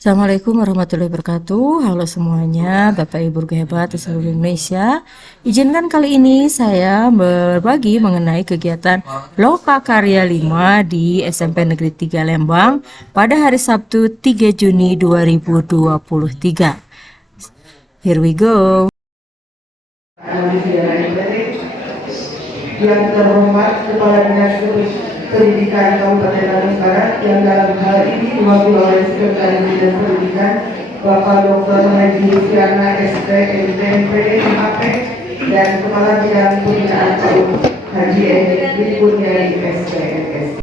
Assalamualaikum warahmatullahi wabarakatuh. Halo semuanya, Bapak Ibu guru hebat di seluruh Indonesia. Izinkan kali ini saya berbagi mengenai kegiatan Loka Karya 5 di SMP Negeri 3 Lembang pada hari Sabtu 3 Juni 2023. Here we go. Yang terhormat Kepala Dinas Pendidikan Kabupaten Bandung Barat yang dalam hal ini diwakili oleh Sekretaris Dinas Pendidikan Bapak Dr. Haji Luciana SPMP MAP dan Kepala Bidang Pembinaan PAUD Haji Edi Kurniadi SPMS.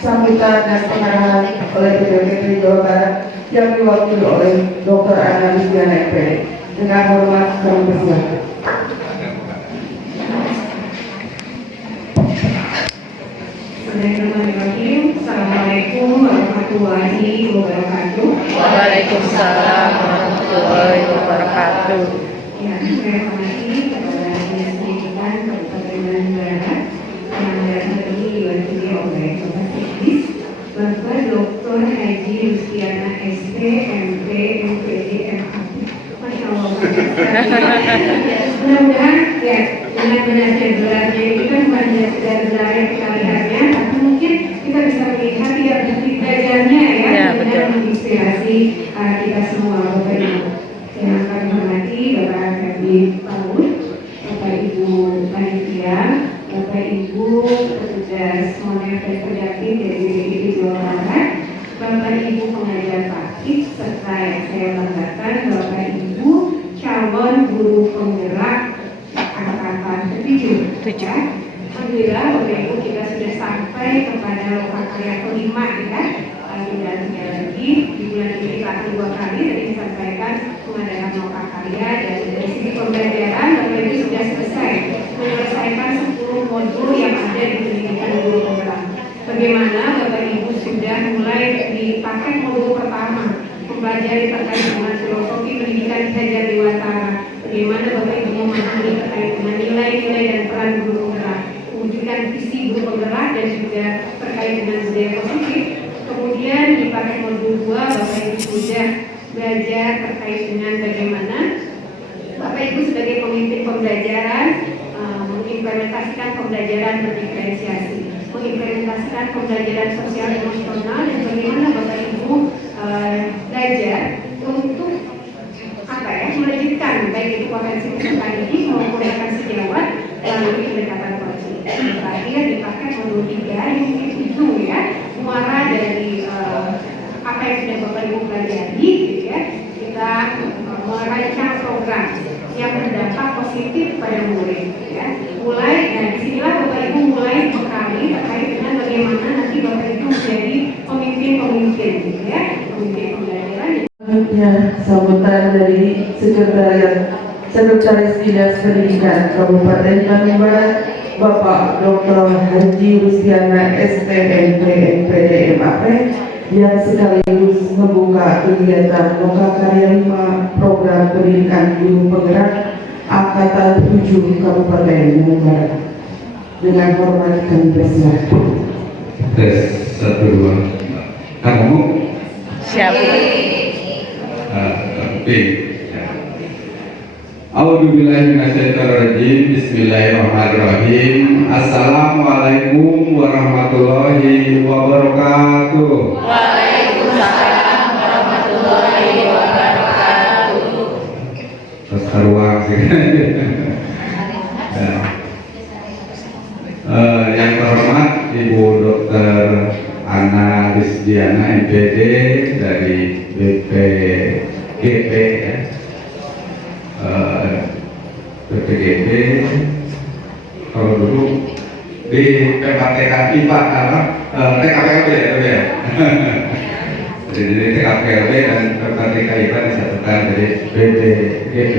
Sambutan dan pengarahan oleh PDKP Jawa Barat yang diwakili oleh Dr. Ana Luciana MPD. Dengan hormat kami persilakan. Bismillahirrahmanirrahim. Assalamualaikum warahmatullahi wabarakatuh. Waalaikumsalam warahmatullahi wabarakatuh. Ya, saya hormati Kepala Dinas Pendidikan Kabupaten Bandung Barat yang hari ini diwakili oleh Bapak Sekdis, Bapak Dr. Haji Luciana SPMP MPD MAP. Masya Allah. Mudah-mudahan ya benar-benar gelarnya ini kan banyak gelar yang kita lihatnya, tapi mungkin kita bisa melihat ya bukti belajarnya ya, benar menginspirasi kita semua Bapak Ibu. Yang kami hormati Bapak Kabid PAUD, Bapak Ibu panitia, Bapak Ibu petugas Monet dan Pendamping dari BPD Jawa Barat, Bapak Ibu pengajar praktik, serta yang saya banggakan Bapak Ibu calon guru penggerak angkatan 7. Alhamdulillah Bapak Ibu kita sudah sampai kepada Loka Karya kelima ya. Tidak lagi di bulan ini telah 2 kali tadi disampaikan mengadakan Loka Karya, dan dari sisi pembelajaran Bapak Ibu sudah selesai menyelesaikan 10 modul yang ada di pendidikan guru penggerak. Bagaimana Bapak Ibu sudah mulai di paket modul pertama mempelajari terkait dengan filosofi pendidikan Hajar Dewantara, bagaimana Bapak Ibu memahami terkait dengan nilai-nilai dan peran guru penggerak, mewujudkan visi guru penggerak dan juga terkait dengan budaya positif. Kemudian di paket modul 2 Bapak Ibu sudah belajar terkait dengan bagaimana Bapak Ibu sebagai pemimpin pembelajaran mengimplementasikan pembelajaran berdiferensiasi, mengimplementasikan pembelajaran sosial emosional, dan bagaimana Bapak Ibu belajar untuk melejitkan baik itu potensi peserta didik maupun rekan sejawat melalui pendekatan koleksi. Terakhir di paket modul 3 yang itu ya muara dari apa yang sudah Bapak Ibu pelajari gitu ya, kita merancang program yang berdampak positif pada murid ya. Mulai dan disinilah Bapak Ibu mulai bekali terkait dengan bagaimana nanti Bapak Ibu menjadi pemimpin-pemimpin gitu ya, pemimpin pembelajaran. Selanjutnya sambutan dari Sekretaris Dinas Pendidikan Kabupaten Bandung Barat Bapak Dr. Haji Luciana SPMP MPD MAP yang sekaligus membuka kegiatan Loka Karya 5 Program Pendidikan Guru Penggerak Angkatan 7 Kabupaten Bandung Barat. Dengan hormat kami persilakan. Tes 1 2. Kamu Siap. B. A'udzubillahiminasyaitonirrajim. Bismillahirrahmanirrahim. Assalamualaikum warahmatullahi wabarakatuh. Waalaikumsalam warahmatullahi wabarakatuh. Terus karuang sih. Ya. Yang terhormat Ibu Dr. Ana Risdiana MPD dari BPGP ya. BPGP kalau dulu di PPTK IPA apa TKPLB ya. Jadi TKPLB dan PPTK IPA disatukan dari BPGP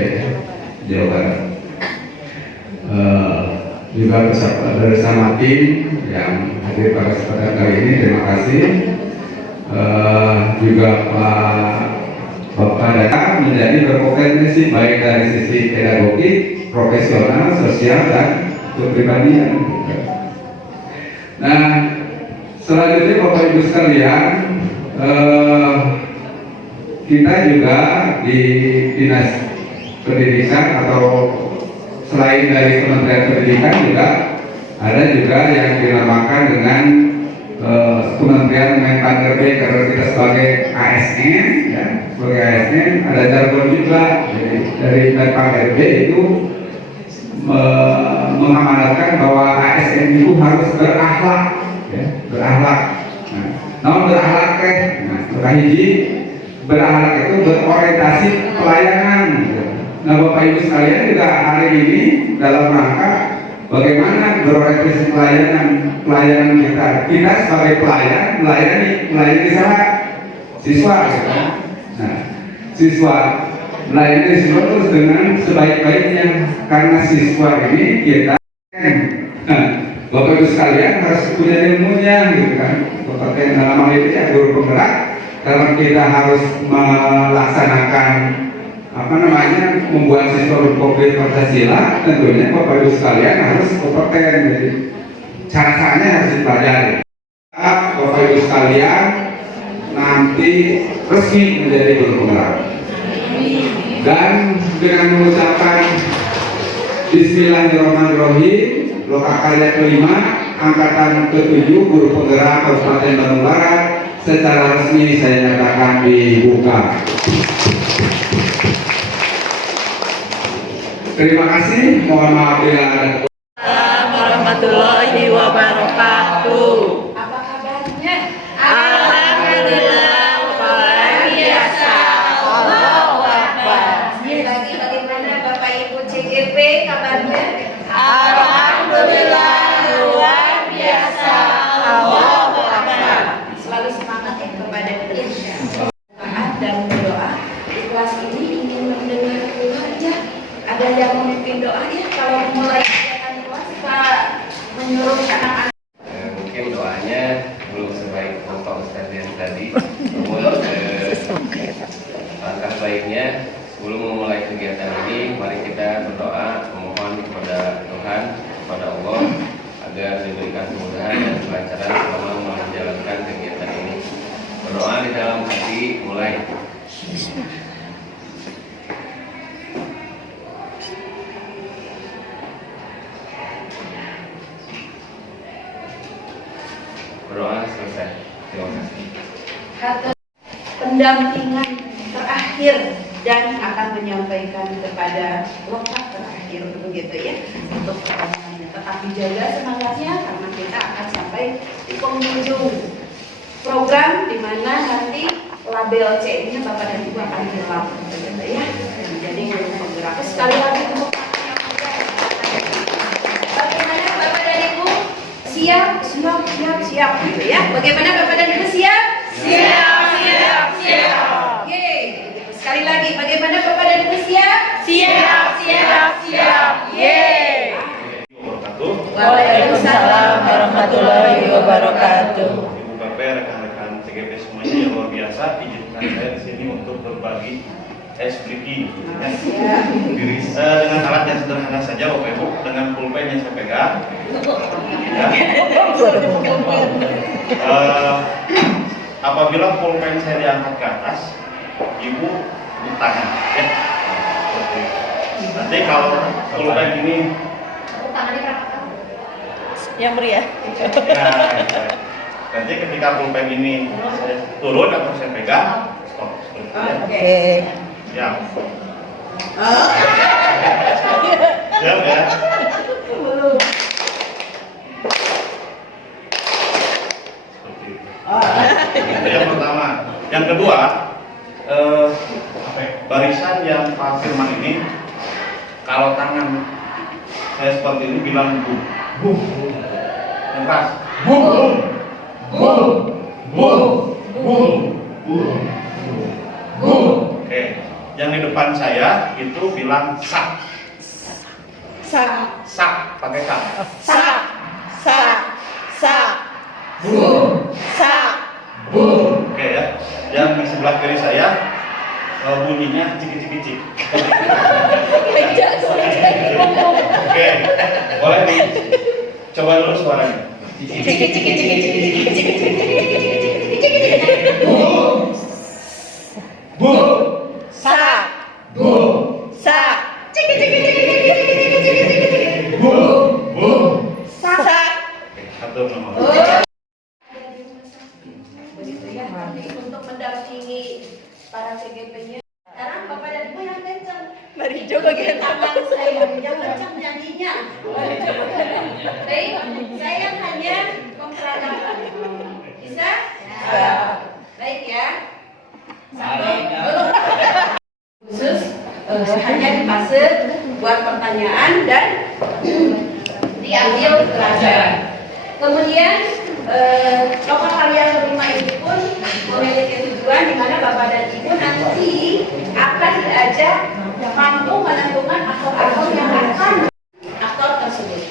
Jawa Barat. Juga bersama tim yang hadir pada kesempatan kali ini, terima kasih. Juga Bapak datang menjadi berkompetensi baik dari sisi pedagogik, profesional, sosial, dan kepribadian. Nah, selanjutnya Bapak Ibu sekalian, kita juga di Dinas Pendidikan atau selain dari Kementerian Pendidikan juga ada juga yang dinamakan dengan Kementerian Menpan RB, karena kita sebagai ASN ya, sebagai ASN ada jargon juga. Jadi dari Menpan RB itu mengamanatkan bahwa ASN itu harus berakhlak ya, berakhlak. Nah, berakhlak berhiji berakhlak itu berorientasi pelayanan. Nah, Bapak Ibu sekalian juga hari ini dalam rangka bagaimana berorientasi pelayanan kita sebagai pelayan melayani siswa gitu. Nah, siswa melayani siswa terus dengan sebaik-baiknya, karena siswa ini kita Bapak Ibu sekalian harus punya ilmunya gitu kan. Seperti dalam hal ini ya guru penggerak, karena kita harus melaksanakan membuat siswa berkomplit Pancasila, tentunya Bapak Ibu sekalian harus kompeten. Jadi cara-caranya harus dipelajari. Bapak Ibu sekalian nanti resmi menjadi guru penggerak. Dan dengan mengucapkan Bismillahirrahmanirrahim, Lokakarya kelima angkatan ke-7 guru penggerak Kabupaten Bandung Barat secara resmi saya nyatakan dibuka. Terima kasih, mohon maaf bila ada. Assalamualaikum warahmatullahi wabarakatuh. Apa kabarnya? Alhamdulillah, luar biasa. Allahu Akbar. Lagi bagaimana Bapak Ibu CGP kabarnya? Alhamdulillah, luar biasa. Allahu Akbar. Selalu semangat ya kepada Indonesia. Doa dan berdoa. Di kelas ini ingin mendengar doa ya. Ada yang memimpin doa ya kalau mulai kegiatan kelas kita menyuruh anak-anak. Mungkin doanya belum sebaik Bapak Ustadz yang tadi. Namun langkah baiknya sebelum memulai kegiatan ini, mari kita berdoa memohon kepada Tuhan, kepada Allah agar diberikan kemudahan dan kelancaran selama menjalankan kegiatan ini. Berdoa di dalam hati, mulai. Berdoa selesai. Terima kasih. Kata pendampingan terakhir dan akan menyampaikan kepada lokal terakhir begitu ya untuk pertemuannya. Tetap dijaga semangatnya karena kita akan sampai di penghujung program di mana nanti label C-nya Bapak dan Ibu akan hilang begitu ya. Jadi guru penggerak sekali lagi tepuk tangan yang meriah. Bagaimana Bapak dan Ibu? Siap gitu ya. Bagaimana Bapak dan Ibu siap? Siap. Oke. Sekali lagi, bagaimana Bapak dan Ibu siap? Siap. Yeay. Waalaikumsalam warahmatullahi wabarakatuh. Ibu PP, rekan-rekan CGP semuanya yang luar biasa, izinkan saya di sini untuk berbagi SPG dengan alat yang sederhana saja, Bapak Ibu, dengan pulpen yang saya pegang. Apabila pulpen saya diangkat ke atas, Ibu Ini tangan, ya. Nanti kalau pulpen ini, Yang beri ya. nah, nanti ketika pulpen ini saya turun atau saya pegang, stop. Oke. Ya. Siap ya. Seperti itu. Itu yang pertama. Yang kedua, barisan yang Pak Firman ini, kalau tangan saya seperti ini bilang bu, yang keras, bu, Oke, yang di depan saya itu bilang sak, pakai sak. Oke ya. Yang di sebelah kiri saya bunyinya cik. Oke, boleh coba dulu suaranya. Satu nomor. Untuk mendampingi para CGP-nya. Sekarang Bapak dan Ibu yang kencang. Mari coba kita. Tangan saya yang kencang nyanyinya. Baik, saya hanya memperagakan. Bisa? Ya. Baik ya. Khusus hanya dipase buat pertanyaan dan diambil pelajaran. Kemudian lokal karya kelima ini pun memiliki tujuan di mana Bapak dan Ibu nanti akan diajak mampu menentukan aktor-aktor yang akan aktor tersebut,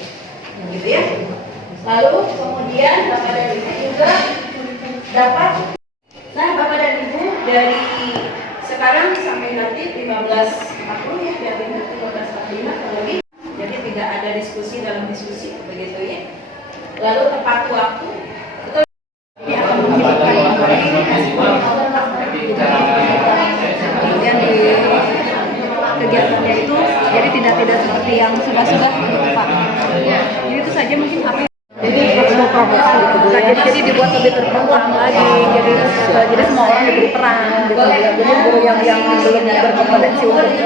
gitu ya. Lalu kemudian Bapak dan Ibu juga dapat, nah Bapak dan Ibu dari sekarang sampai nanti 15.40 ya, biar nanti 15.45 terlebih, jadi tidak ada diskusi dalam diskusi, begitu ya. Lalu tepat waktu betul ini akan menunjukkan kemudian di kegiatannya itu jadi tidak seperti yang sudah gitu Pak. Jadi itu saja mungkin apa jadi dibuat lebih terprogram lagi, jadi semua orang diberi peran gitu ya. Jadi guru yang belum berkompetensi untuk di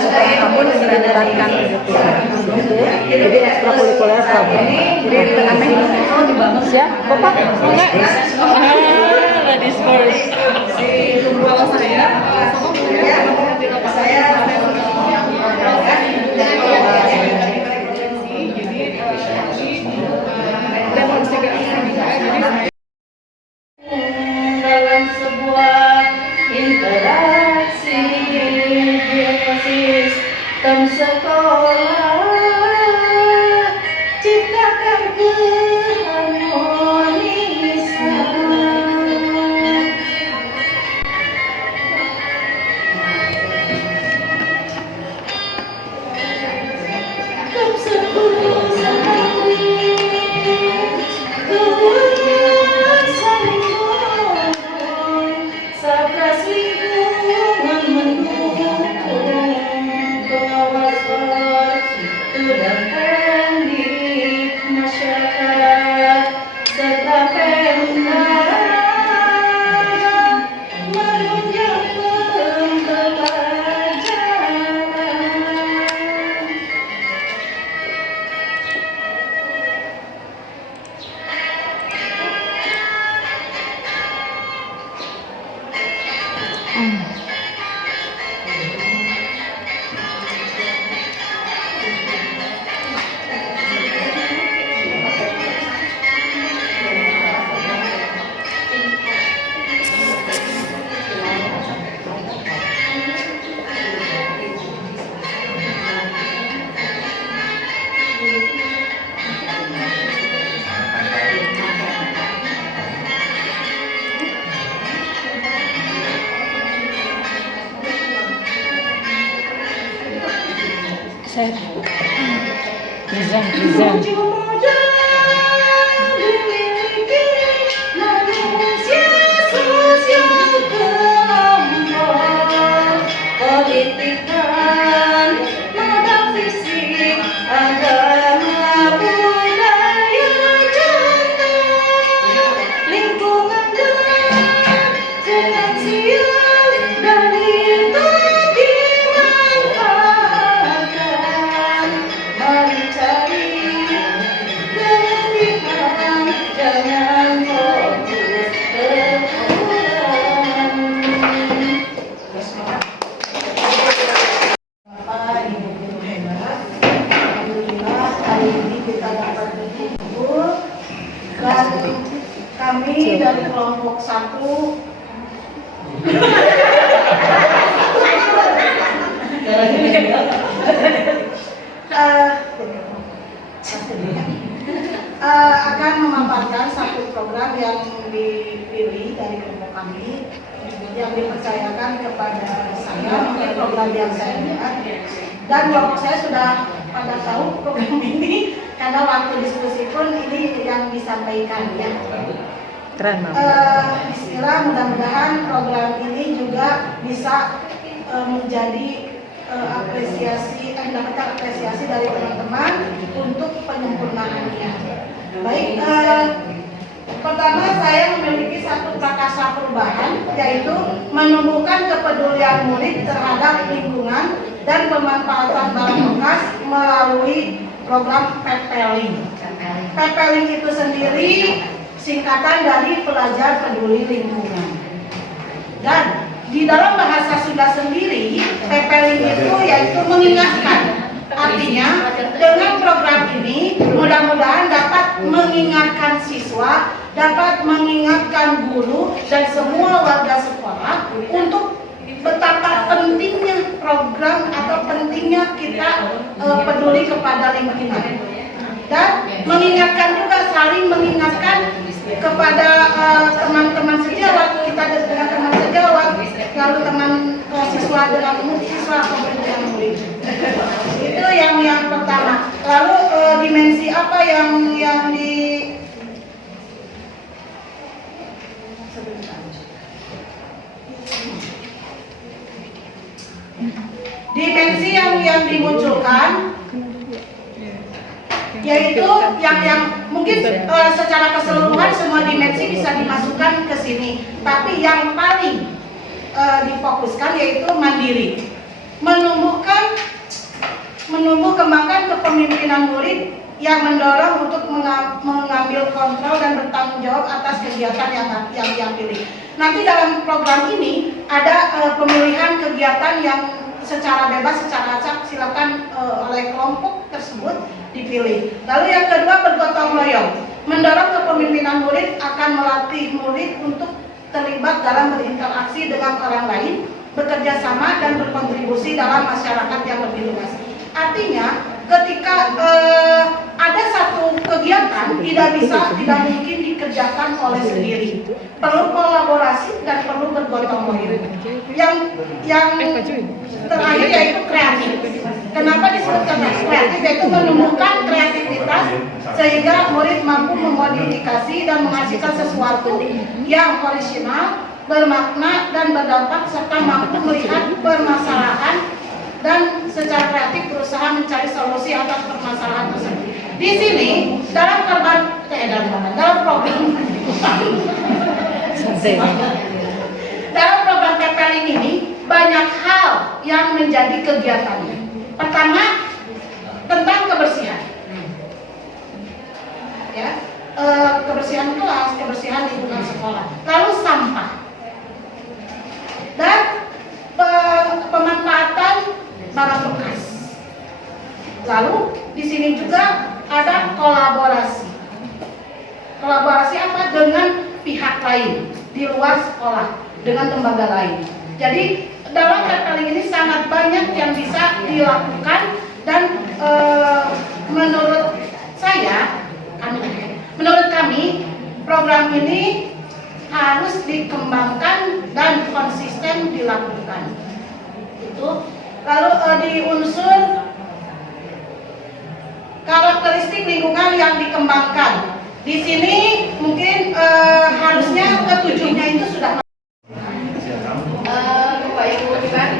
sekolah kampus dilibatkan gitu ya. Jadi ekstrakurikuler program. Jadi kami dibangun ya, Bapak enggak? Ladies first. Si tunggu saya dalam sebuah interaksi sistem sekolah ciptakan keharmonisan. Kau sepuluh sehari kemudian saling dorong, sabras lingkungan mendukung pengawasan dan pendidik masyarakat serta Pemda menunjang pembelajaran. Present. Manusia sosial kelompok dari kelompok 1. Akan memaparkan satu program yang dipilih dari kelompok kami yang dipercayakan kepada saya, mungkin program yang saya lihat, dan kelompok saya sudah pada tahu program ini karena waktu diskusi pun ini yang disampaikan ya. Keren, Mama. Bismillah, mudah-mudahan program ini juga bisa menjadi mendapatkan apresiasi dari teman-teman untuk penyempurnaannya. Baik, pertama saya memiliki satu prakarsa perubahan, yaitu menumbuhkan kepedulian murid terhadap lingkungan dan pemanfaatan barang bekas melalui program PPLing. PPLing itu sendiri singkatan dari pelajar peduli lingkungan. Dan di dalam bahasa Sunda sendiri, PPLing itu yaitu mengingatkan. Artinya, dengan program ini mudah-mudahan dapat mengingatkan siswa, dapat mengingatkan guru dan semua warga sekolah untuk betapa pentingnya program atau pentingnya kita peduli kepada lingkungan. Dan mengingatkan juga, saling mengingatkan kepada teman-teman sejawat, kita dengan teman sejawat, lalu teman siswa dengan siswa dengan murid. Itu yang pertama. Lalu dimensi apa yang di dimensi yang dimunculkan, yaitu yang mungkin secara keseluruhan semua dimensi bisa dimasukkan ke sini, tapi yang paling difokuskan yaitu mandiri, menumbuh kembangkan kepemimpinan murid yang mendorong untuk mengambil kontrol dan bertanggung jawab atas kegiatan yang dipilih. Nanti dalam program ini ada pemilihan kegiatan yang secara bebas, secara acak, silakan oleh kelompok tersebut dipilih. Lalu yang kedua, bergotong royong, mendorong kepemimpinan murid akan melatih murid untuk terlibat dalam berinteraksi dengan orang lain, bekerja sama dan berkontribusi dalam masyarakat yang lebih luas. Artinya, ketika ada satu kegiatan tidak mungkin dikerjakan oleh sendiri, perlu kolaborasi dan perlu bergotong royong. Yang terakhir yaitu kreatif. Kenapa disebutkan kreatif? Yaitu menumbuhkan kreativitas sehingga murid mampu memodifikasi dan menghasilkan sesuatu yang orisinal, bermakna dan berdampak, serta mampu melihat permasalahan dan secara kreatif berusaha mencari solusi atas permasalahan tersebut. Di sini dalam program PPLing ini banyak hal yang menjadi kegiatannya. Pertama, tentang kebersihan. Ya, kebersihan kelas, kebersihan lingkungan sekolah. Lalu sampah. Dan pemanfaatan barang bekas. Lalu di sini juga ada kolaborasi. Kolaborasi apa? Dengan pihak lain di luar sekolah, dengan lembaga lain. Jadi dalam PPLing ini sangat banyak yang bisa dilakukan dan menurut kami program ini harus dikembangkan dan konsisten dilakukan. Itu. Lalu di unsur karakteristik lingkungan yang dikembangkan. Di sini mungkin harusnya ketujuhnya itu sudah. Bapak Ibu kan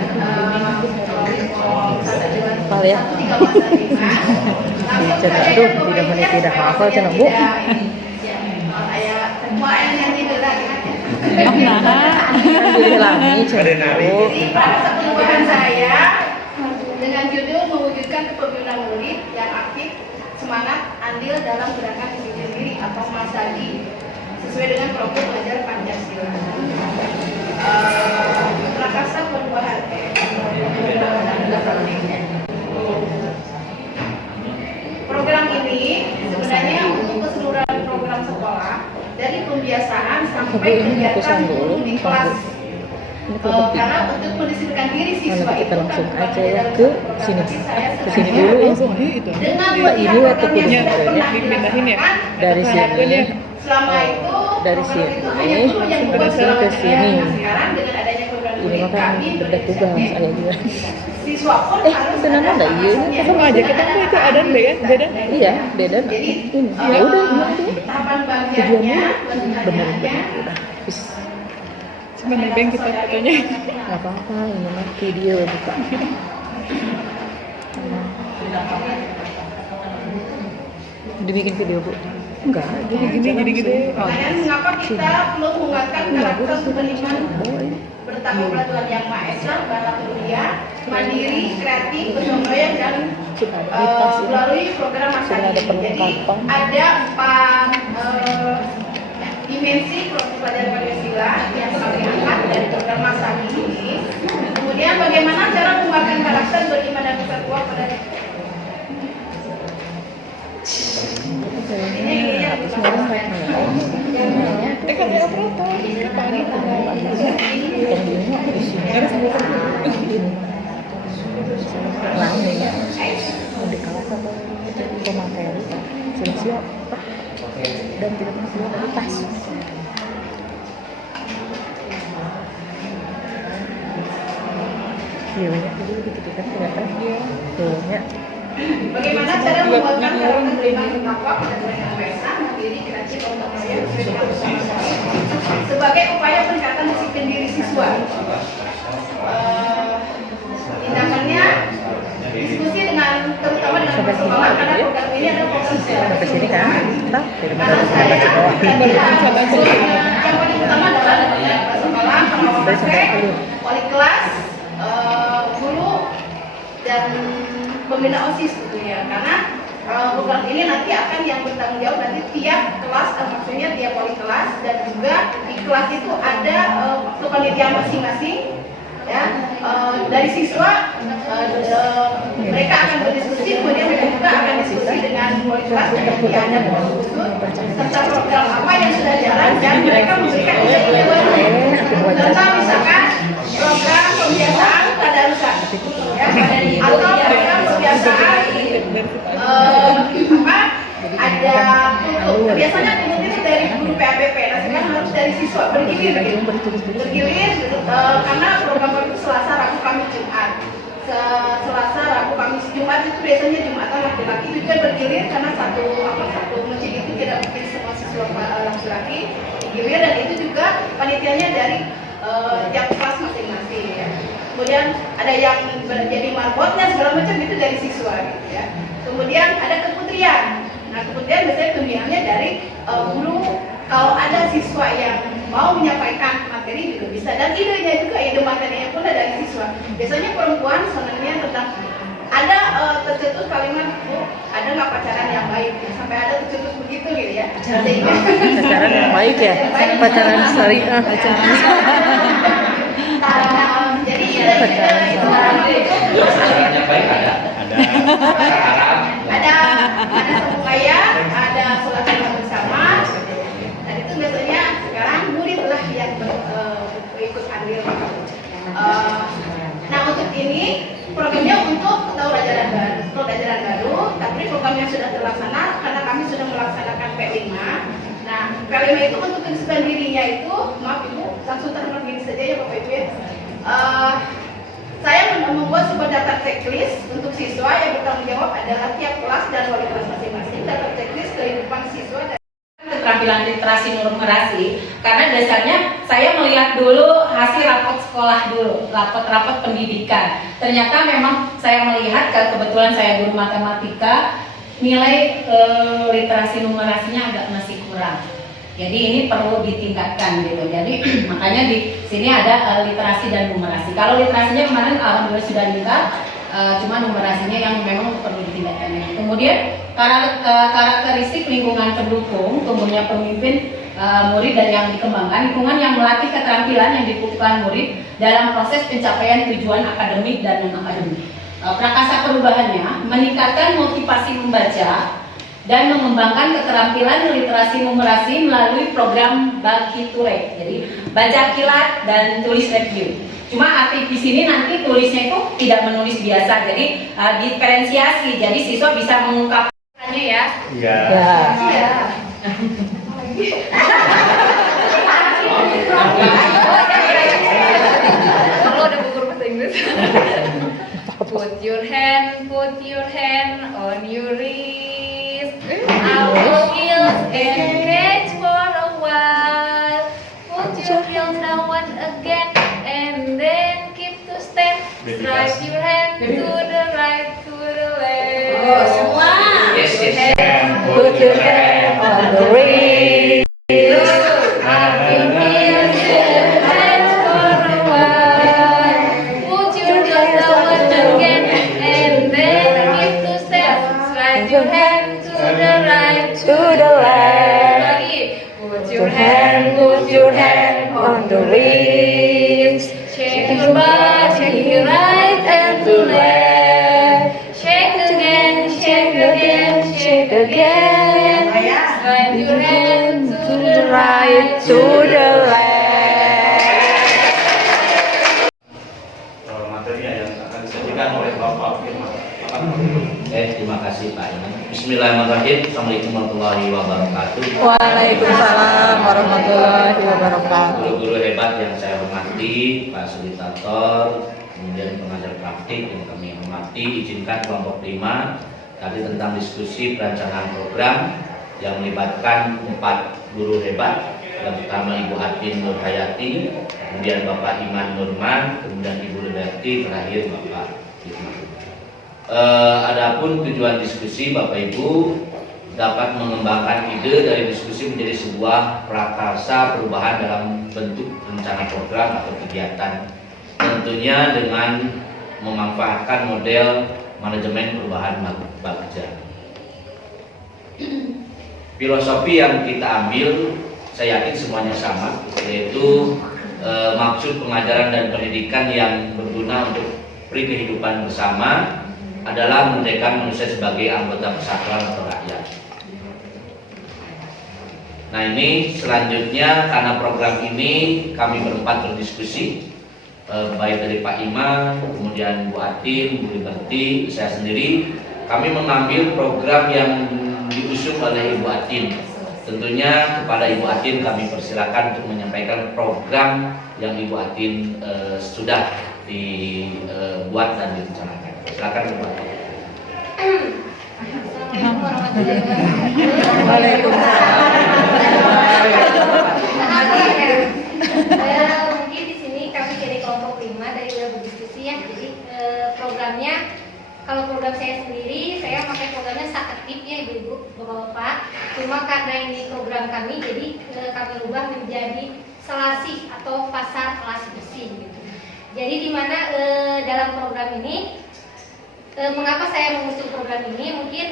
Hafal ya. Aduh, tidak hafal cenah Bu. Dihilangi cenah Bu. Pada perubahan saya dengan judul mewujudkan kepemimpinan murid yang aktif, semangat, andil dalam gerakan bikin diri atau Masadi sesuai dengan program belajar Pancasila. Prakarsa perubahan. Program ini sebenarnya untuk keseluruhan program sekolah dari pembiasaan sampai kegiatan guru di kelas. Karena untuk mendisiplinkan diri siswa Kita itu langsung kan aja bukan ke dalam sini. saya Ke sini dulu ya. dengan Mbak, ini waktu program yang sudah kuliah pernah dilaksanakan dari sini. selama itu Dari program itu sini, hanya guru yang membuat ke selama sini. Nah, sekarang dengan adanya program Ini ini makan kami beda tugas saya juga. siswa pun harus itu nama enggak? Iya, ini sama aja ketemu itu ada enggak ya? Beda? Iya, beda. Jadi Ini. Ya udah, bilang aja. tahapan Tujuannya bagiannya benar udah. Bis. Cuma nebeng kita fotonya. Nggak apa-apa, ini mah video buka. Dibikin video, Bu? Enggak, Jadi gini. Makanya mengapa kita perlu menguatkan karakter pendidikan bertanggung pelajaran yang Maha Esa, Baratuliyah, mandiri, kreatif, gotong royong dan melalui program masa kini. Jadi ada 4 dimensi pelajaran Pancasila yang kami angkat dari program masa kini. Kemudian bagaimana cara menguatkan karakter beriman dan bertakwa pada siap dan tidak siap dari tas. Iya banyak dulu gitu kan kelihatan banyak. bagaimana cara menguatkan karakter beriman dan bertakwa pada mereka Maha mandiri, kreatif, gotong royong sebagai upaya peningkatan disiplin diri siswa. Tindakannya diskusi dengan terutama dengan sekolah karena program ini ada program Sampai sini kan? Entah, karena saya yang paling utama adalah dengan sekolah, pengawas wali kelas, guru dan pembina OSIS gitu ya. Karena program ini nanti akan yang bertanggung jawab nanti tiap kelas, maksudnya tiap wali kelas dan juga di kelas itu ada kepanitiaan masing-masing. Ya, dari siswa mereka akan berdiskusi, kemudian mereka juga akan diskusi dengan wali kelas dan nanti ada khusus tentang program apa yang sudah jalan dan mereka memberikan ide-ide baru tentang misalkan program pembiasaan tadarusan ya, atau program pembiasaan ada kultur. Biasanya kultur itu dari guru PABP, nah sekarang harus dari siswa bergilir karena program itu Selasa, Rabu, Kamis, Jumat. Selasa, Rabu, Kamis, Jumat itu biasanya Jumatan laki-laki itu juga bergilir karena satu masjid itu tidak mungkin semua siswa laki-laki bergilir dan itu juga panitianya dari tiap kelas masing-masing ya. Kemudian ada yang jadi marbotnya segala macam itu dari siswa gitu ya. Kemudian ada keputrian. Nah, kemudian biasanya pembinaannya dari guru. Kalau ada siswa yang mau menyampaikan materi juga bisa, dan idenya juga, ide materinya pun dari siswa. Biasanya perempuan senangnya tentang ada tercetus kalimat, Bu, ada nggak pacaran yang baik? Sampai ada tercetus begitu gitu ya. Sehingga pacaran yang baik ya, pacaran syariah, jadi ide-ide itu ada sambung ayat, ada sholat bersama. Biasanya sekarang murid lah yang ikut andil. Nah, untuk ini programnya untuk tahun ajaran baru, tapi programnya sudah terlaksana karena kami sudah melaksanakan P5. Nah, P5 itu untuk kedisiplinan dirinya itu, maaf Ibu, langsung terhadap diri saja ya Bapak Ibu ya. Saya membuat sebuah daftar checklist untuk siswa yang bertanggung jawab adalah tiap kelas dan wali kelas masing-masing. Daftar checklist kehidupan siswa dan keterampilan literasi numerasi, karena dasarnya saya melihat dulu hasil rapot sekolah dulu, rapot pendidikan. Ternyata memang saya melihat kebetulan saya guru matematika, nilai literasi numerasinya agak masih kurang. Jadi ini perlu ditingkatkan gitu. Jadi makanya di sini ada literasi dan numerasi. Kalau literasinya kemarin alhamdulillah sudah meningkat, cuma numerasinya yang memang perlu ditingkatkan. Kemudian karakteristik lingkungan pendukung tumbuhnya pemimpin murid dan yang dikembangkan lingkungan yang melatih keterampilan yang dibutuhkan murid dalam proses pencapaian tujuan akademik dan non akademik. Prakasa perubahannya meningkatkan motivasi membaca, dan mengembangkan keterampilan literasi numerasi melalui program Bakiture. Jadi baca kilat dan tulis review. Cuma arti di sini nanti tulisnya itu tidak menulis biasa, jadi diferensiasi. Jadi siswa bisa mengungkapkannya ya. Iya. Iya. Kalau ada buku bahasa Inggris. Put your hand on your wrist. Our heels and catch for a while. Put your heels down one again and then keep to stand. Strike your hand to the right, to the left. Oh, semua. Yes, yes. Put your hand on the ring. Put your hand on the ribs. Shake your butt, shake your right and to left. Shake again, shake again, shake again. Slide your hand to the right, To the left. Materi yang akan disajikan oleh Bapak Firman. Terima kasih Pak Iman. Bismillahirrahmanirrahim. Assalamualaikum warahmatullahi wabarakatuh. Waalaikumsalam warahmatullahi wabarakatuh. Guru-guru hebat yang saya hormati, fasilitator, kemudian pengajar praktik yang kami hormati, izinkan kelompok 5 tadi tentang diskusi perencanaan program yang melibatkan 4 guru hebat, yang pertama Ibu Atin Nurhayati, kemudian Bapak Iman Nurman, kemudian Ibu Liberty, terakhir Bapak Firman. Adapun tujuan diskusi Bapak Ibu dapat mengembangkan ide dari diskusi menjadi sebuah prakarsa perubahan dalam bentuk rencana program atau kegiatan, tentunya dengan memanfaatkan model manajemen perubahan Bagja. Filosofi yang kita ambil saya yakin semuanya sama, yaitu maksud pengajaran dan pendidikan yang berguna untuk kehidupan bersama adalah menjadikan manusia sebagai anggota kesatuan atau rakyat. Nah, ini selanjutnya karena program ini kami berempat berdiskusi, baik dari Pak Iman, kemudian Bu Atin, Bu Liberty, saya sendiri, kami mengambil program yang diusung oleh Ibu Atin. Tentunya kepada Ibu Atin kami persilakan untuk menyampaikan program yang Ibu Atin sudah dibuat dan direncanakan. Silakan Bu Atin. Assalamualaikum warahmatullahi wabarakatuh. Waalaikumsalam. Mungkin di sini kami dari kelompok 5 dari udah berdiskusi ya. Jadi programnya, kalau program saya sendiri, saya pakai programnya Saketif ya Ibu-ibu, Bapak-bapak. Cuma karena ini program kami, jadi kami ubah menjadi Selasih atau Pasar Kelas Bersih gitu. Jadi di mana dalam program ini, mengapa saya mengusung program ini? Mungkin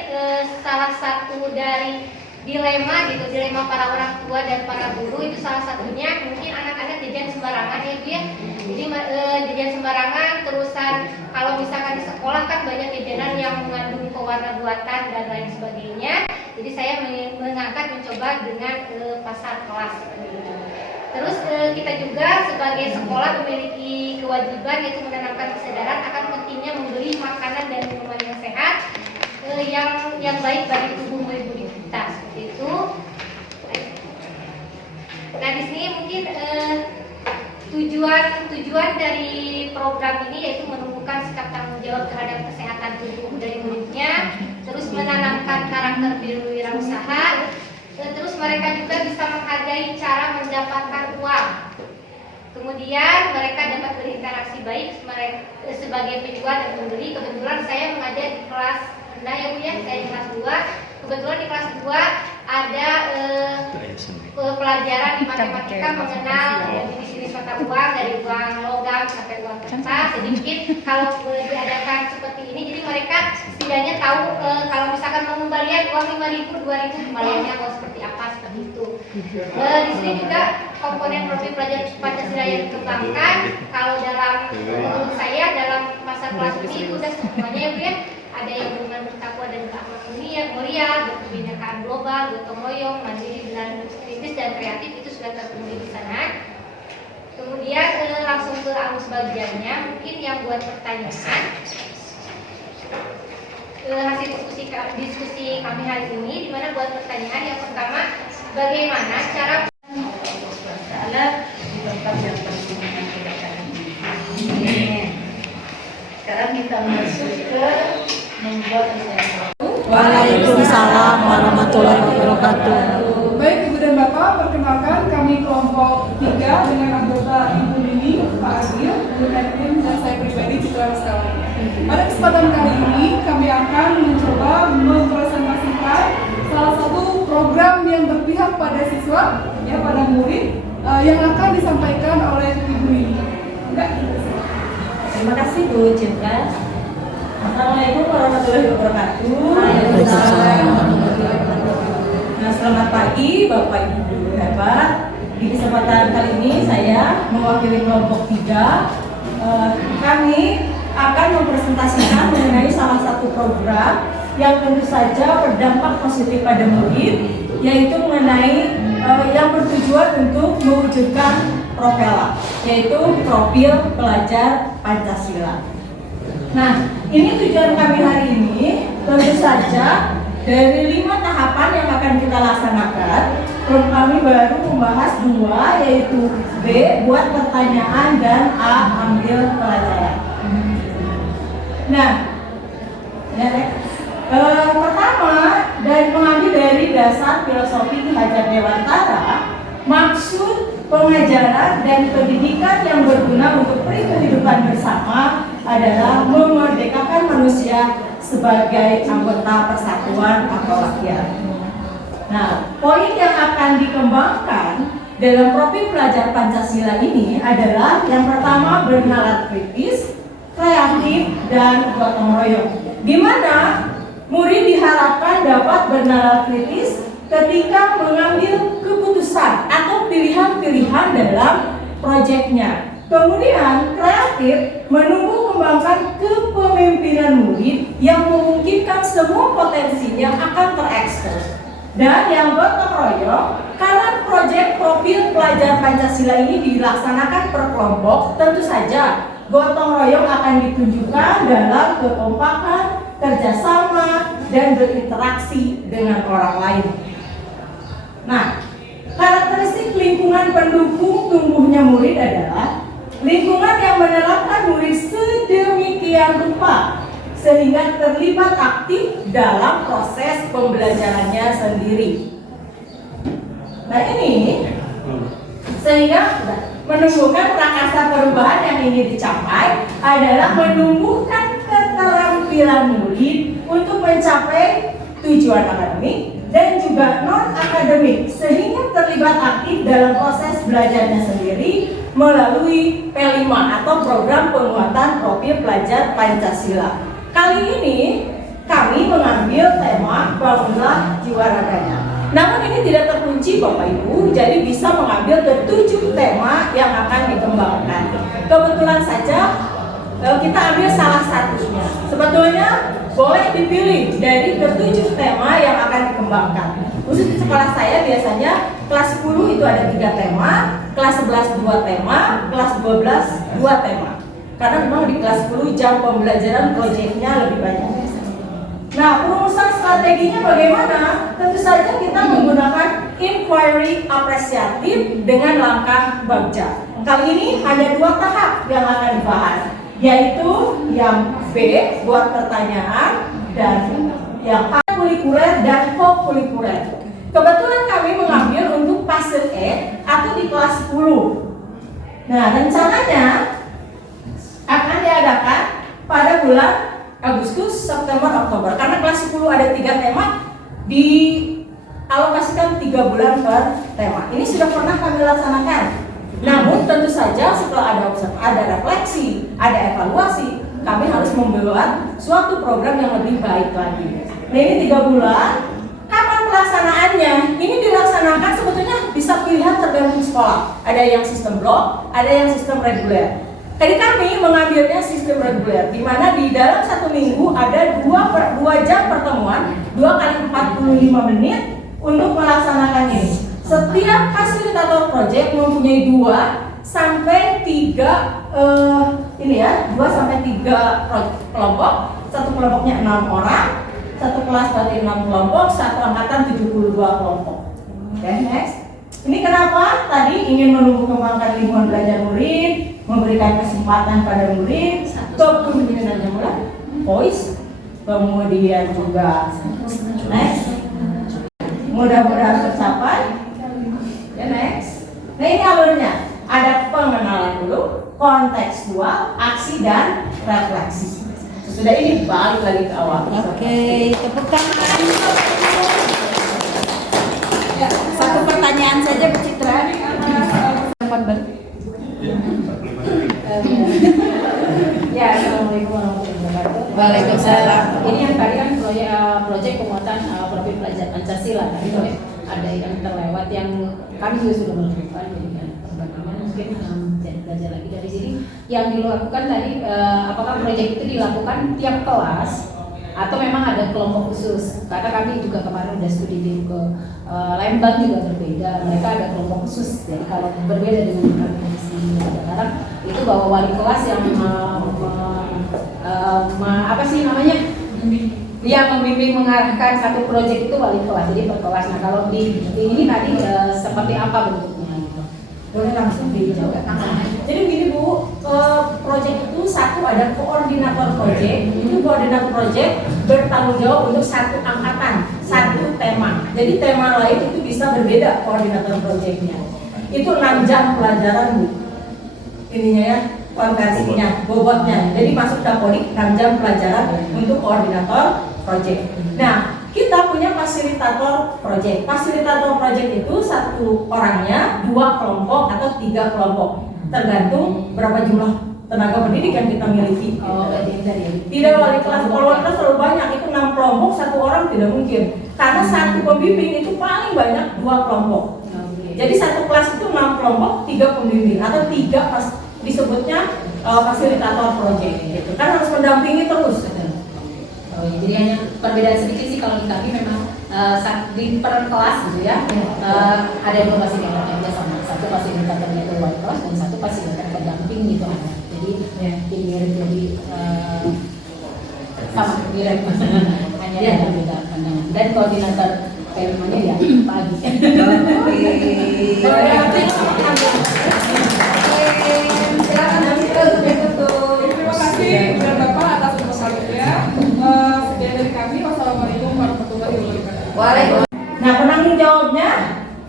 salah satu dari dilema gitu, dilema para orang tua dan para guru itu salah satunya mungkin anak-anak jajan sembarangan ya Bu ya. Jadi jajan sembarangan, terusan kalau misalkan di sekolah kan banyak jajanan yang mengandung pewarna buatan dan lain sebagainya. Jadi saya mengangkat mencoba dengan pasar kelas. Terus kita juga sebagai sekolah memiliki kewajiban yaitu menanamkan kesadaran akan pentingnya membeli makanan dan minuman yang sehat, yang baik bagi tubuh budi kita. Seperti itu. Nah di sini mungkin tujuan dari program ini yaitu menumbuhkan sikap tanggung jawab terhadap kesehatan tubuh dari muridnya, terus menanamkan karakter wirausaha. Terus mereka juga bisa menghargai cara mendapatkan uang. Kemudian mereka dapat berinteraksi baik sebagai penjual dan pembeli. Kebetulan saya mengajar di kelas rendah ya Bu ya, saya di kelas 2. Kebetulan di kelas 2 ada pelajaran di matematika mengenal jenis-jenis mata uang dari uang logam sampai uang kertas. Jadi mungkin kalau diadakan seperti ini, jadi mereka setidaknya tahu kalau misalkan mau pembalian uang 5.000, 2.000 kembaliannya mau seperti apa, seperti itu. Di sini juga komponen profil pelajaran Pancasila yang dikembangkan. Kalau dalam menurut saya dalam masa kelas ini itu sudah semuanya ya Bu ya. ada yang hubungan bertakwa dan keamanan mulia, berkebinekaan global, gotong royong, mandiri, berlaku kritis dan kreatif itu sudah terpenuhi di sana. Kemudian langsung ke arus bagiannya, mungkin yang buat pertanyaan. Hasil diskusi kami hari ini, di mana buat pertanyaan yang pertama, bagaimana cara di tempat yang berhubungan dengan sekarang kita masuk ke membuat Waalaikumsalam warahmatullahi wabarakatuh. Baik Ibu dan Bapak, perkenalkan kami kelompok 3 dengan anggota Ibu Nini, Pak Adil, Bu Edwin, dan saya pribadi Citra Sekalian. Pada kesempatan kali ini kami akan mencoba mempresentasikan salah satu program yang berpihak pada siswa, ya pada murid, yang akan disampaikan oleh Ibu Nini. Terima kasih Bu Citra. Assalamualaikum warahmatullahi wabarakatuh. Nah, selamat pagi Bapak Ibu guru hebat. Di kesempatan kali ini saya mewakili kelompok 3. Kami akan mempresentasikan mengenai salah satu program yang tentu saja berdampak positif pada murid, yaitu mengenai yang bertujuan untuk mewujudkan Propela, yaitu profil pelajar Pancasila. Nah, ini tujuan kami hari ini. Tentu saja dari 5 tahapan yang akan kita laksanakan, kami baru membahas 2, yaitu B, buat pertanyaan, dan A, ambil pelajaran. Nah, pertama, mengambil dari dasar filosofi Ki Hajar Dewantara, maksud pengajaran dan pendidikan yang berguna untuk kehidupan bersama adalah memerdekakan manusia sebagai anggota persatuan atau rakyat. Nah, poin yang akan dikembangkan dalam profil pelajar Pancasila ini adalah yang pertama bernalar kritis, kreatif, dan gotong royong. Di mana murid diharapkan dapat bernalar kritis ketika mengambil keputusan atau pilihan-pilihan dalam proyeknya. Kemudian kreatif menumbuh kembangkan kepemimpinan murid yang memungkinkan semua potensinya akan terekspos. Dan yang gotong royong, karena proyek profil pelajar Pancasila ini dilaksanakan per kelompok, tentu saja gotong royong akan ditunjukkan dalam kekompakan, kerjasama, dan berinteraksi dengan orang lain. Nah, karakteristik lingkungan pendukung tumbuhnya murid adalah lingkungan yang menerapkan murid sedemikian rupa sehingga terlibat aktif dalam proses pembelajarannya sendiri. Nah, ini sehingga menumbuhkan prakarsa perubahan yang ingin dicapai adalah menumbuhkan keterampilan murid untuk mencapai tujuan akademik dan juga non-akademik sehingga terlibat aktif dalam proses belajarnya sendiri melalui P5 atau program penguatan profil pelajar Pancasila. Kali ini kami mengambil tema bangunlah jiwa raganya. Namun ini tidak terkunci Bapak Ibu, jadi bisa mengambil ke-7 tema yang akan dikembangkan. Kebetulan saja kita ambil salah satunya. Sebetulnya boleh dipilih dari ke-7 tema yang akan dikembangkan. Khusus di sekolah saya biasanya kelas 10 itu ada 3 tema, kelas 11 2 tema, kelas 12 2 tema. Karena memang di kelas 10 jam pembelajaran proyeknya lebih banyak. Nah, perumusan strateginya bagaimana? Tentu saja kita menggunakan inquiry apresiatif dengan langkah bagja. Kali ini hanya 2 tahap yang akan dibahas, yaitu yang B buat pertanyaan dan yang A kulikuler dan co-kulikuler. Kebetulan kami mengambil untuk fase E atau di kelas 10. Nah, rencananya akan diadakan pada bulan Agustus, September, Oktober. Karena kelas 10 ada 3 tema, dialokasikan 3 bulan per tema. Ini sudah pernah kami laksanakan. Namun tentu saja setelah ada refleksi, ada evaluasi, kami harus membuat suatu program yang lebih baik lagi. Nah, ini 3 bulan. Kapan pelaksanaannya? Ini dilaksanakan sebetulnya bisa pilihan tergantung sekolah. Ada yang sistem blok, ada yang sistem reguler. Jadi kami mengambilnya sistem reguler, di mana di dalam 1 minggu ada 2 jam pertemuan, 2 kali 45 menit untuk melaksanakan ini. Setiap fasilitator project mempunyai 2 sampai 3 2 sampai 3 kelompok. Satu kelompoknya 6 orang, satu kelas berarti 6 kelompok, satu angkatan 72 kelompok. Oke, next. Ini kenapa? Tadi ingin menumbuh kembangkan lingkungan belajar murid, memberikan kesempatan pada murid, kemudian voice, kemudian juga next. Mudah-mudahan tercapai. Ya, next. Nah, ini alurnya. Ada pengenalan dulu, kontekstual, aksi dan refleksi. Sesudah ini balik lagi ke awal. Oke, tepuk tangan. Ya, satu pertanyaan saja Bu Citra. Ya, assalamualaikum warahmatullahi wabarakatuh. Waalaikumsalam. Ini yang tadi kan proyek penguatan profil pelajar Pancasila. Tadi ada yang terlewat yang kami juga sudah melakukan. Jadi kan perbandingan mungkin belajar lagi dari sini. Yang dilakukan tadi, apakah proyek itu dilakukan tiap kelas atau memang ada kelompok khusus? Karena kami juga kemarin udah studi di Lembang juga berbeda. Mereka ada kelompok khusus. Jadi kalau berbeda dengan kami di sini sekarang itu bahwa wali kelas yang membimbing mengarahkan satu proyek itu wali kelas. Jadi per kelas. Nah kalau di ini tadi seperti apa bentuknya? Gitu. Boleh langsung dijawab. Jadi begini Bu, proyek itu satu ada koordinator proyek. Itu koordinator proyek bertanggung jawab untuk satu angkatan, satu tema. Jadi tema lain itu bisa berbeda koordinator proyeknya. Itu 6 jam pelajaran Bu. Ininya ya, konversinya, bobotnya. Jadi masuk dapodik 6 jam pelajaran untuk koordinator proyek. Nah, kita punya fasilitator proyek. Fasilitator proyek itu satu orangnya 2 kelompok atau 3 kelompok, tergantung berapa jumlah tenaga pendidik yang kita miliki. Tidak wali kelas, kalau wali kelas terlalu banyak, itu 6 kelompok, 1 orang tidak mungkin. Karena satu pembimbing itu paling banyak 2 kelompok. Jadi satu kelas itu 6 kelompok, 3 pembimbing atau 3 disebutnya fasilitator proyek. Gitu. Kan harus mendampingi terus. Jadi hanya perbedaan sedikit sih kalau di kami memang di per kelas gitu ya, ada 2 fasilitator aja sama, satu fasilitator itu wali kelas dan satu fasilitator pendamping gitu ada. Jadi mirip jadi sama mirip hanya ada beda pandangan. Dan koordinator temanya ya pagi. Terima kasih kepada Bapak atas informasinya. Sekian dari kami. Wassalamualaikum warahmatullahi wabarakatuh. Waalaikumsalam. Nah, penanggung jawabnya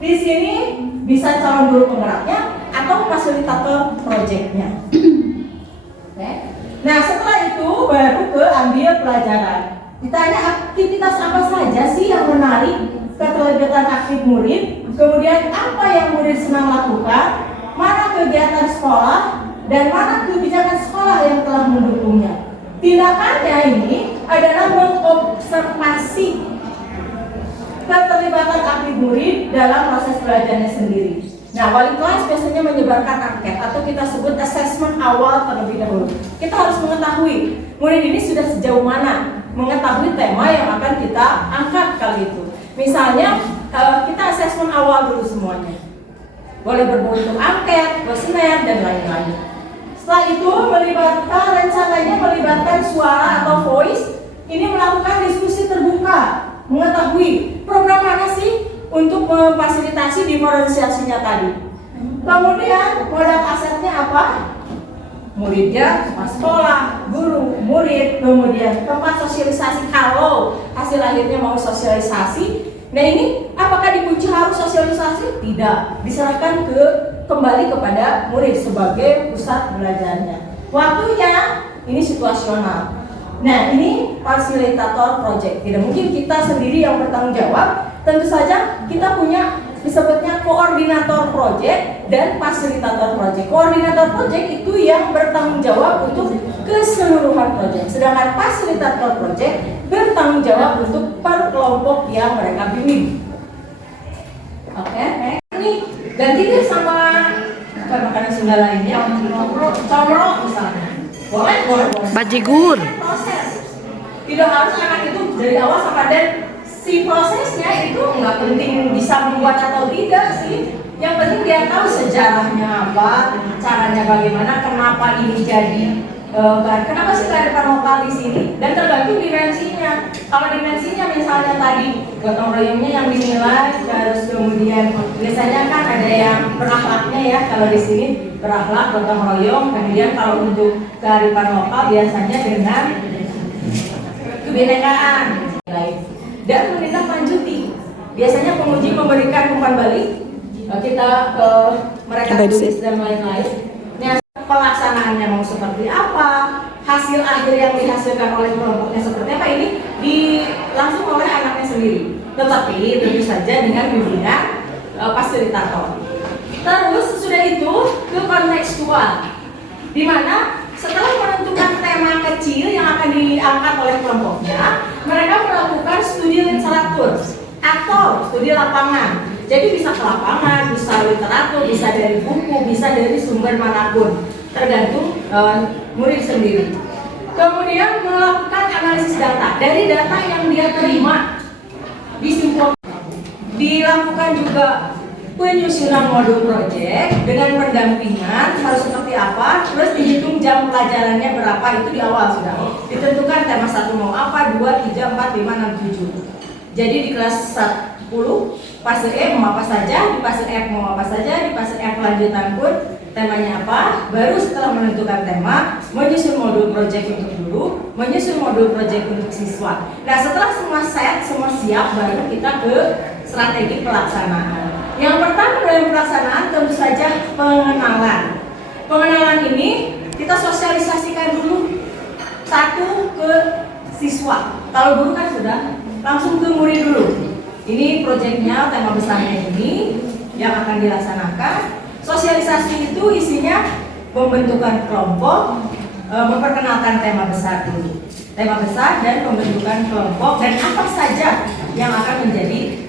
di sini bisa calon guru penggeraknya atau fasilitator proyeknya. Nah, setelah itu baru ke ambil pelajaran. Ditanya aktivitas apa saja sih yang menarik keterlibatan aktif murid, kemudian apa yang murid senang lakukan, mana kegiatan sekolah, dan mana kebijakan sekolah yang telah mendukungnya. Tindakannya ini adalah mengobservasi keterlibatan aktif murid dalam proses belajarnya sendiri. Nah, wali kelas biasanya menyebarkan angket atau kita sebut assessment awal terlebih dahulu. Kita harus mengetahui murid ini sudah sejauh mana mengetahui tema yang akan kita angkat kali itu. Misalnya kita assessment awal dulu semuanya. Boleh berbentuk angket, kuesioner dan lain-lain. Setelah itu rencananya melibatkan suara atau voice. Ini melakukan diskusi terbuka, mengetahui program mana sih untuk memfasilitasi diferensiasinya tadi. Kemudian modal asetnya apa? Muridnya, sekolah, guru, murid, kemudian tempat sosialisasi kalau hasil akhirnya mau sosialisasi. Nah ini apakah dikunci harus sosialisasi? Tidak, diserahkan kembali kepada murid sebagai pusat belajarnya. Waktunya ini situasional. Nah ini fasilitator project. Tidak mungkin kita sendiri yang bertanggung jawab. Tentu saja kita punya disebutnya koordinator project dan fasilitator project. Koordinator project itu yang bertanggung jawab untuk keseluruhan project, sedangkan fasilitator project bertanggung jawab untuk per kelompok yang mereka bimbing. Oke, ini ganti deh sama makanan Sunda lainnya. comro misalnya. Boleh. Bajigur. Proses. Tidak harus anak itu dari awal sampai dan si prosesnya itu nggak penting bisa membuat atau tidak sih. Yang penting dia tahu sejarahnya apa, caranya bagaimana, kenapa ini jadi, kenapa sih kearifan lokal di sini, dan tergantung dimensinya. Kalau dimensinya misalnya tadi gotong royongnya yang dinilai, terus kemudian biasanya kan ada yang berakhlaknya ya, kalau di sini berakhlak gotong royong, kemudian kalau untuk kearifan lokal biasanya dengan kebinekaan dan menindaklanjuti. Biasanya penguji memberikan umpan balik, kita mereka tulis dan lain-lain. Nah, pelaksanaannya mau seperti apa, hasil akhir yang dihasilkan oleh kelompoknya seperti apa, ini langsung oleh anaknya sendiri. Tetapi tentu saja dengan bimbingan fasilitator. Terus sudah itu ke kontekstual, di mana setelah menentukan tema kecil yang akan diangkat oleh kelompoknya, mereka melakukan studi literatur atau studi lapangan. Jadi bisa ke lapangan, bisa literatur, bisa dari buku, bisa dari sumber manapun, tergantung murid sendiri. Kemudian melakukan analisis data dari data yang dia terima, disimpulkan. Dilakukan juga penyusunan modul proyek dengan pendampingan harus seperti apa, terus dihitung jam pelajarannya berapa, itu di awal sudah ditentukan tema 1 mau apa, 2, 3, 4, 5, 6, 7. Jadi di kelas 10 fase E mau apa saja, di fase F mau apa saja, di fase F lanjutan pun temanya apa. Baru setelah menentukan tema, menyusun modul proyek untuk guru, menyusun modul proyek untuk siswa. Nah setelah semua set, semua siap, baru kita ke strategi pelaksanaan. Yang pertama dalam pelaksanaan tentu saja pengenalan. Pengenalan ini kita sosialisasikan dulu satu ke siswa. Kalau guru kan sudah langsung ke murid dulu. Ini proyeknya, tema besarnya ini yang akan dilaksanakan. Sosialisasi itu isinya pembentukan kelompok, memperkenalkan tema besar dulu. Tema besar dan pembentukan kelompok dan apa saja yang akan menjadi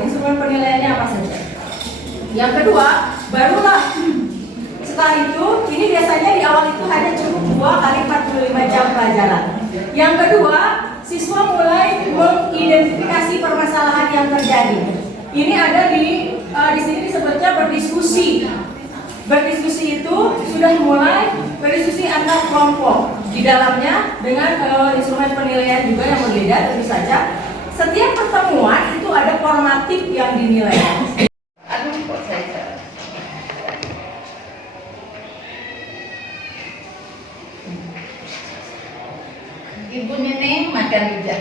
instrumen penilaiannya apa saja. Yang kedua, barulah setelah itu, ini biasanya di awal itu hanya cukup 2 kali 45 jam pelajaran. Yang kedua, siswa mulai mengidentifikasi permasalahan yang terjadi. Ini ada di sini disebutnya berdiskusi. Berdiskusi itu sudah mulai berdiskusi antar kelompok. Di dalamnya dengan instrumen penilaian juga yang berbeda tentu saja. Setiap pertemuan itu ada formatif yang dinilai. Ibu Neneng makan rujak.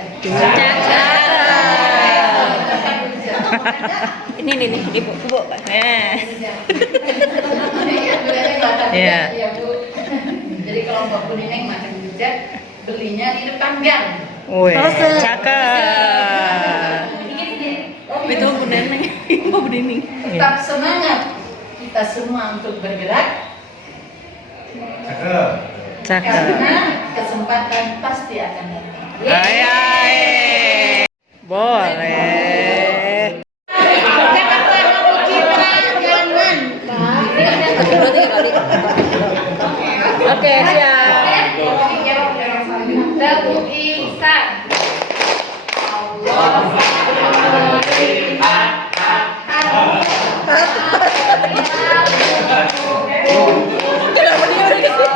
Ini Ibu. Iya. Bu. Jadi kelompok Bu Neneng makan rujak, belinya di depan gang. Wih, cakep. Itu Bu Neneng. Ibu Bu Neneng. Tetap semangat kita semua untuk bergerak. Cakep. Karena kesempatan pasti akan datang. Boleh. Oke, siap. Tertulisan. Allah Kenapa dia udah gitu?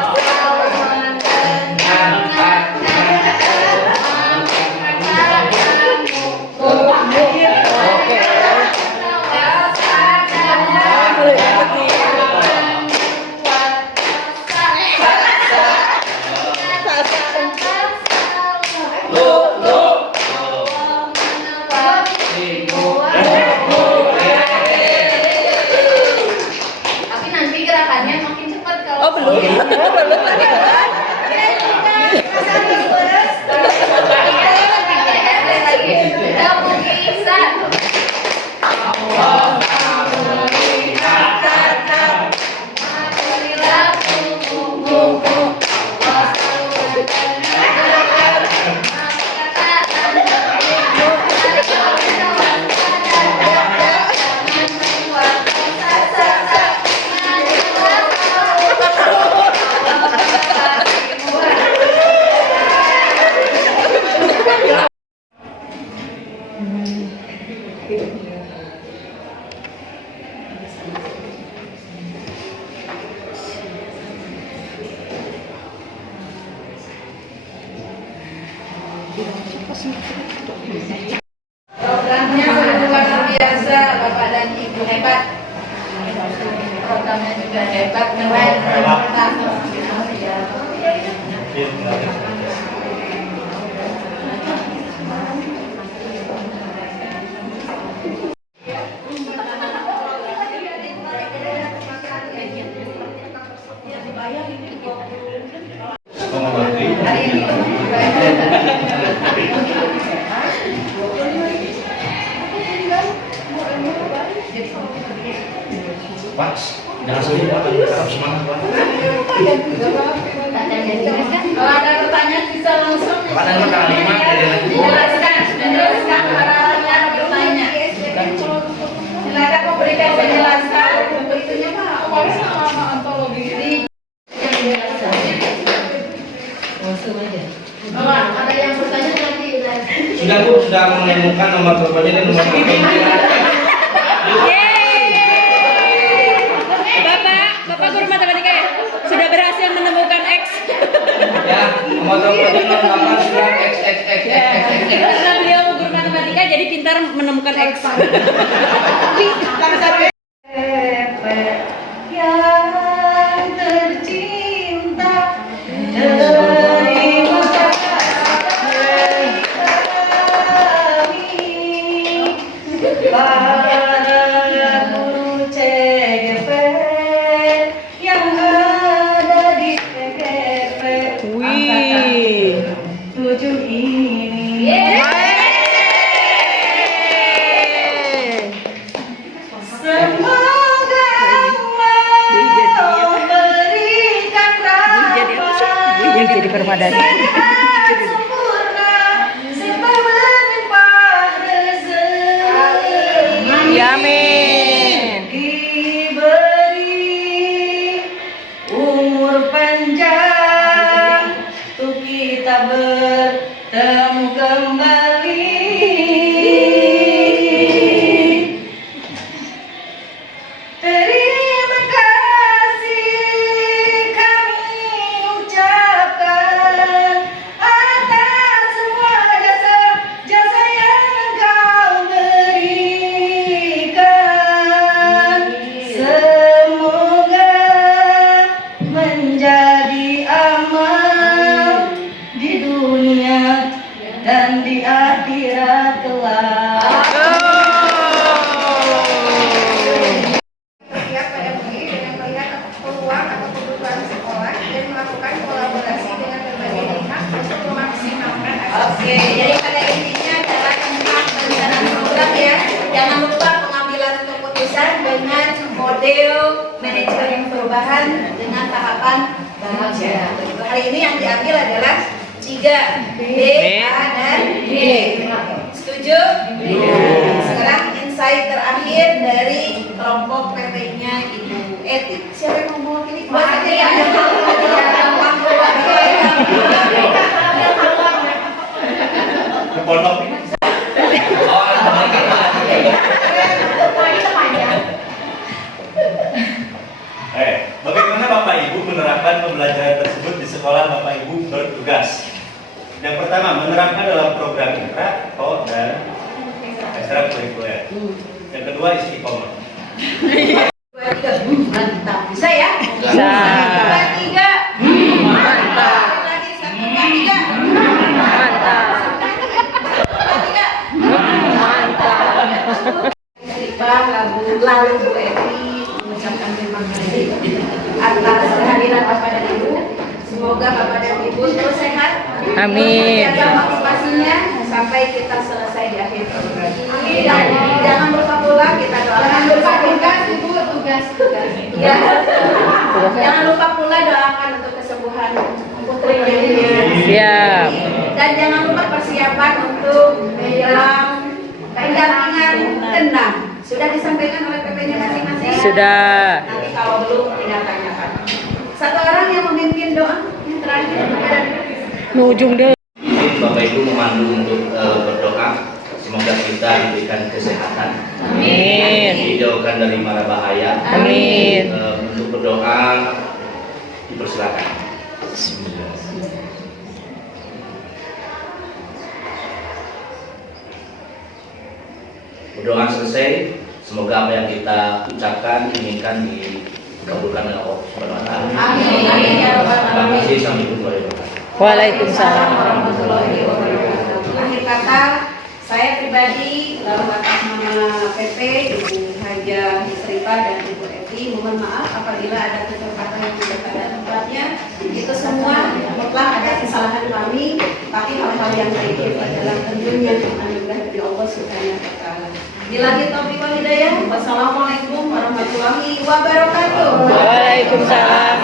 Programnya luar biasa, Bapak dan Ibu hebat. Programnya juga hebat, keren. Pak, jangan sedih Pak, tetap semangat Pak. Kalau ada pertanyaan bisa langsung. Pak, dan tanggal 5 Jelaskan para yang bertanya. Silakan memberikan penjelasan. Itunya Pak. Sama antologi. Bapak, ada yang bertanya nanti. sudah Bu, sudah menemukan nomor teleponnya dan nomor teleponnya. Bapak guru matematika ya? Sudah berhasil menemukan X. Ya, nomor teleponnya 08 Karena beliau guru matematika jadi pintar menemukan X. Yang tercinta, terima kasih para guru CGP yang ada di CGP angkatan 7 ini. Semoga memberikan rahmat jadi permadani. sehat sempurna serta melimpah rezeki. Amin. Diberi umur panjang untuk kita bertemu kembali. Terima kasih kami ucapkan atas semua jasa yang engkau berikan. Semoga menjadi amal di dunia dan di akhirat kelak. Berpihak pada murid dengan melihat peluang atau kebutuhan sekolah dan melakukan kolaborasi dengan berbagai pihak untuk memaksimalkan Oke, jadi pada intinya adalah tentang perencanaan program ya. Jangan lupa pengambilan keputusan dengan model manajemen perubahan dengan tahapan bahagia. Hari ini yang diambil adalah 3 B, A, dan D. Setuju? Sekarang insight terakhir dari kelompok PT-nya Ibu Eti. Siapa yang mau mewakili? Buat aja ya. Pondok. Bagaimana Bapak Ibu menerapkan pembelajaran tersebut di sekolah Bapak Ibu bertugas? Yang pertama, menerapkan dalam program intra, ko, dan ekstrakurikuler. Yang kedua, istiqomah. 2, 3, mantap. Bisa ya? Bisa. 2, 3, mantap. Lagi 1, 2, 3, mantap. Lalu Bu Eti mengucapkan terima kasih atas kehadiran Bapak dan Ibu. Semoga Bapak dan Ibu terus sehat. Amin. Jaga motivasinya sampai kita selesai di akhir program. Jangan lupa pula kita doakan tugas Ibu, tugas. Ya. Jangan lupa pula doakan untuk kesembuhan putrinya. Siap. Dan jangan lupa persiapan untuk menjelang pendampingan kendang. Sudah disampaikan oleh PP-nya masing-masing? Sudah. Nanti kalau belum tinggal tanyakan. Satu orang yang memimpin doa yang terakhir. Ujung deh. Bapak Ibu memandu untuk berdoa. Semoga kita diberikan kesehatan. Amin. Dijauhkan dari mara bahaya. Amin. Untuk berdoa dipersilakan. Bismillah. Berdoa selesai, semoga apa yang kita ucapkan, inginkan dikabulkan oleh Allah Subhanahu wa taala. Amin. Ya Rabbal Terima Alamin. kasih. Assalamualaikum warahmatullahi wabarakatuh. Waalaikumsalam. Warahmatullahi wabarakatuh. Akhir kata, saya pribadi atas nama PP Ibu Haja Hisripa dan Ibu Evi mohon maaf apabila ada kata yang tidak pada tempatnya. Itu semua mutlak ada kesalahan kami, tapi hal-hal yang baik adalah tentunya anugerah dari Allah Subhanahu wa taala. Billahi taufiq wal hidayah. Wassalamualaikum warahmatullahi wabarakatuh. Waalaikumsalam